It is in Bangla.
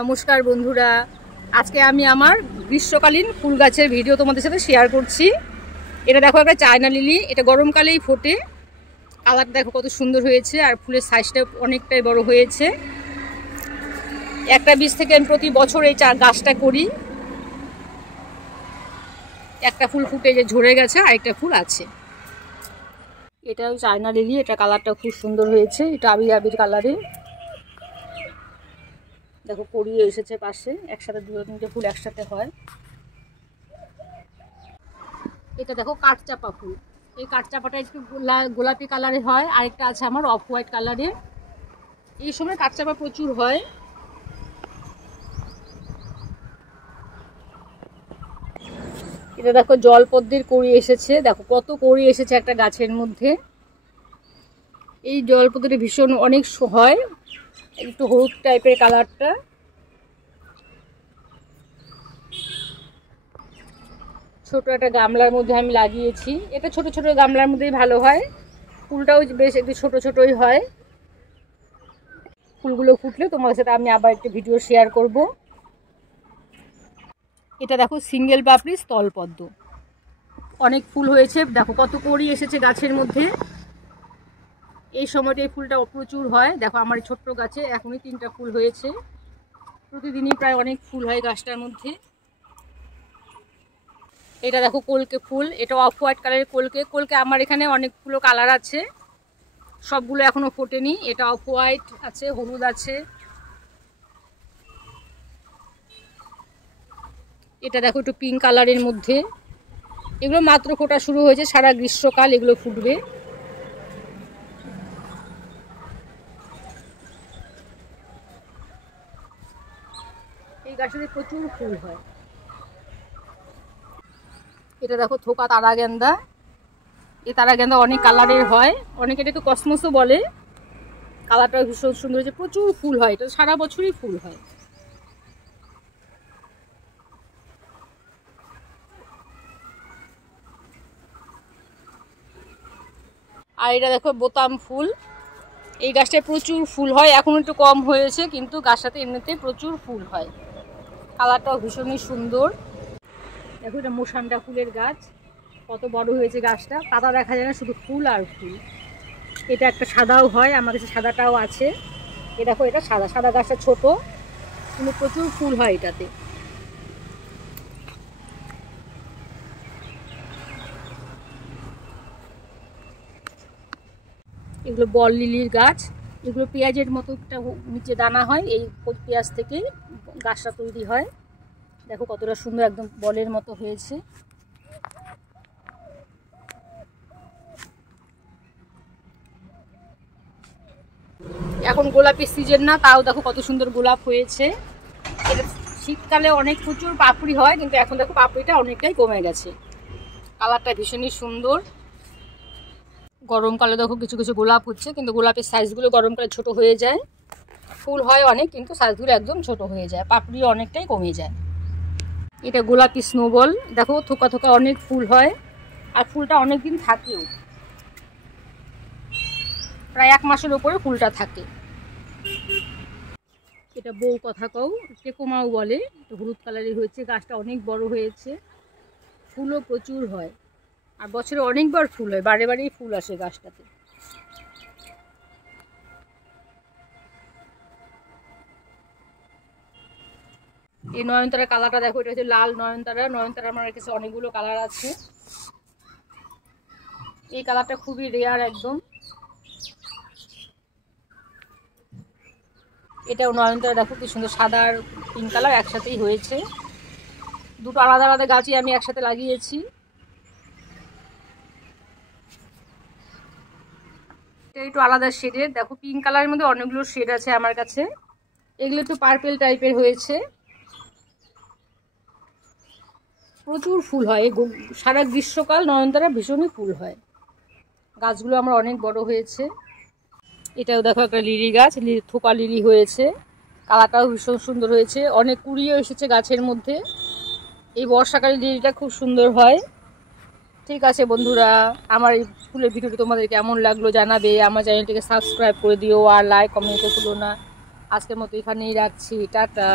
নমস্কার বন্ধুরা, আজকে আমি আমার গ্রীষ্মকালীন ফুল গাছের ভিডিও তোমাদের সাথে শেয়ার করছি। এটা দেখো একটা চায়না লিলি, এটা গরমকালেই ফোটে। কালারটা দেখো কত সুন্দর হয়েছে, আর ফুলের সাইজটা অনেকটাই বড় হয়েছে। একটা বীজ থেকে আমি প্রতি বছর এই গাছটা করি। একটা ফুল ফুটে যে ঝরে গেছে, আরেকটা ফুল আছে। এটা চায়না লিলি, এটা কালারটা খুব সুন্দর হয়েছে, এটা আবির আবির কালারে। দেখো কড়িয়ে এসেছে পাশে, একসাথে দুটো তিনটে ফুল একসাথে হয়। এটা দেখো কাঠচাপা ফুল, এই কাঠচাপাটা একটু গোলাপি কালারে হয়, আরেকটা আছে আমার অফ হোয়াইট কালারে। এই সময় কাঠচাপা প্রচুর হয়। এটা দেখো জলপদ্মের কড়ি এসেছে, দেখো কত কড়ি এসেছে একটা গাছের মধ্যে। এই জলপদ্মটা ভীষণ অনেক হয়, একটু হলুদ টাইপের কালারটা। ছোট একটা গামলার মধ্যে আমি লাগিয়েছি, এটা ছোট ছোট গামলার মধ্যেই ভালো হয়। ফুলটাও বেশ একটু ছোট ছোটই হয়। ফুলগুলো ফুটলে তোমাদের সাথে আমি আবার একটা ভিডিও শেয়ার করব। এটা দেখো সিঙ্গেল পাপড়ি স্থলপদ্ম, অনেক ফুল হয়েছে, দেখো কত কড়ি এসেছে গাছের মধ্যে। এই সময়টা এই ফুলটা প্রচুর হয়। দেখো আমার ছোট্ট গাছে এখনই 3টা ফুল হয়েছে, প্রতিদিনই প্রায় অনেক ফুল হয় গাছটার মধ্যে। এটা দেখো কলকে ফুল, এটা অফ হোয়াইট কালারের কলকে আমার এখানে অনেকগুলো কালার আছে, সবগুলো এখনো ফোটেনি। এটা অফ হোয়াইট আছে, হলুদ আছে। এটা দেখো একটু পিঙ্ক কালারের মধ্যে। এগুলো মাত্র ফোটা শুরু হয়েছে, সারা গ্রীষ্মকাল এগুলো ফুটবে। এই গাছটাতে প্রচুর ফুল হয়। এটা দেখো থোকা তারা গেন্দা, এই তারা গেন্দা অনেক কালারের হয়, অনেকে এটাকে কসমসও বলে। কালারটা ভীষণ সুন্দর হয়েছে, প্রচুর ফুল হয়, এটা সারা বছরই ফুল হয়। আর এটা দেখো বোতাম ফুল, এই গাছটায় প্রচুর ফুল হয়, এখন একটু কম হয়েছে, কিন্তু গাছটাতে এমনিতে প্রচুর ফুল হয়। কালারটাও ভীষণই সুন্দর। দেখো এটা মোসান্ডা ফুলের গাছ, কত বড় হয়েছে গাছটা, পাতা দেখা যায় না, শুধু ফুল আর ফুল। এটা একটা সাদাও হয়, আমার কাছে সাদাটাও আছে। এ দেখো এটা সাদা সাদা, গাছটা ছোট কিন্তু প্রচুর ফুল হয় এটাতে। এগুলো বল লিলির গাছ, এগুলো পেঁয়াজের মতো একটা নিচে দানা হয়, এই পেঁয়াজ থেকে গাছটা তৈরি হয়। দেখো কতটা সুন্দর, একদম বলের মতো হয়েছে। এখন গোলাপের সিজন না, তাও দেখো কত সুন্দর গোলাপ হয়েছে। এটা শীতকালে অনেক প্রচুর পাপড়ি হয়, কিন্তু এখন দেখো পাপড়িটা অনেকটাই কমে গেছে। কালারটা ভীষণই সুন্দর। গরমকালে দেখো কিছু কিছু গোলাপ হচ্ছে, কিন্তু গোলাপের সাইজগুলো গরমকালে ছোট হয়ে যায়। ফুল হয় অনেক, কিন্তু সাইজগুলো একদম ছোট হয়ে যায়, পাপড়িও অনেকটাই কমে যায়। এটা গোলাপি স্নোবল, দেখো থোকা থোকা অনেক ফুল হয়, আর ফুলটা অনেক দিন থাকেও, প্রায় 1 মাসের উপরে ফুলটা থাকে। এটা বউ কথা কও, টেকোমাও বলে, হলুদ কালারের হয়েছে, গাছটা অনেক বড় হয়েছে, ফুলও প্রচুর হয়, আর বছরে অনেকবার ফুল হয়, বারে বারেই ফুল আসে গাছটাতে। এই নয়নতারা কালারটা দেখো, এটা হচ্ছে লাল নয়নতারা। নয়নতারা আমার কাছে অনেকগুলো কালার আছে, এই কালারটা খুবই রেয়ার একদম। এটাও নয়নতারা, দেখো কি সুন্দর, সাদা আর পিঙ্ক কালার একসাথেই হয়েছে। দুটো আলাদা আলাদা গাছই আমি একসাথে লাগিয়েছি। এটা একটু আলাদা শেডের, দেখো পিঙ্ক কালারের মধ্যে অনেকগুলো শেড আছে আমার কাছে। এগুলো একটু পার্পেল টাইপের হয়েছে, প্রচুর ফুল হয় সারা গ্রীষ্মকাল। নয়নতারা ভীষণই ফুল হয়, গাছগুলো আমার অনেক বড় হয়েছে। এটাও দেখো একটা লিলি গাছ, থোকা লিলি হয়েছে, কালারটাও ভীষণ সুন্দর হয়েছে, অনেক কুড়িও এসেছে গাছের মধ্যে। এই বর্ষাকালে লিলিটা খুব সুন্দর হয়। ঠিক আছে বন্ধুরা, আমার এই ফুলের ভিডিওটি তোমাদের কেমন লাগলো জানাবে, আমার চ্যানেলটিকে সাবস্ক্রাইব করে দিও, আর লাইক কমেন্ট ভুলো না। আজকের মতো এখানেই রাখছি, টাটা।